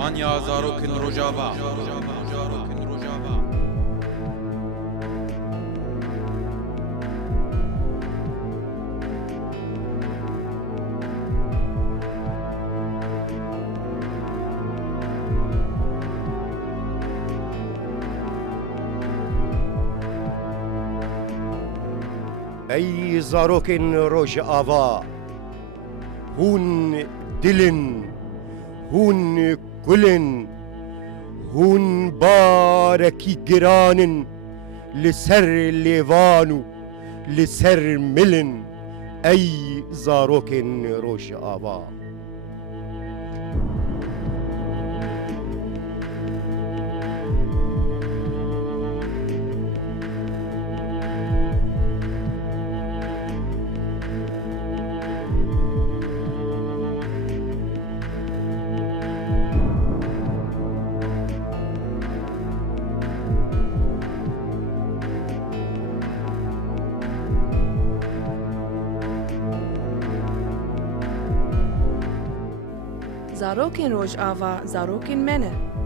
Vanya Zarokin Rojava. ای زاروکن روژ آوا، هون دلن، هون گلن، هون بارکی گرانن، لسر لیوانو لسر ملن. ای زاروکن روژ آوا. Zarokin Roj Ava, Zarokin Mene.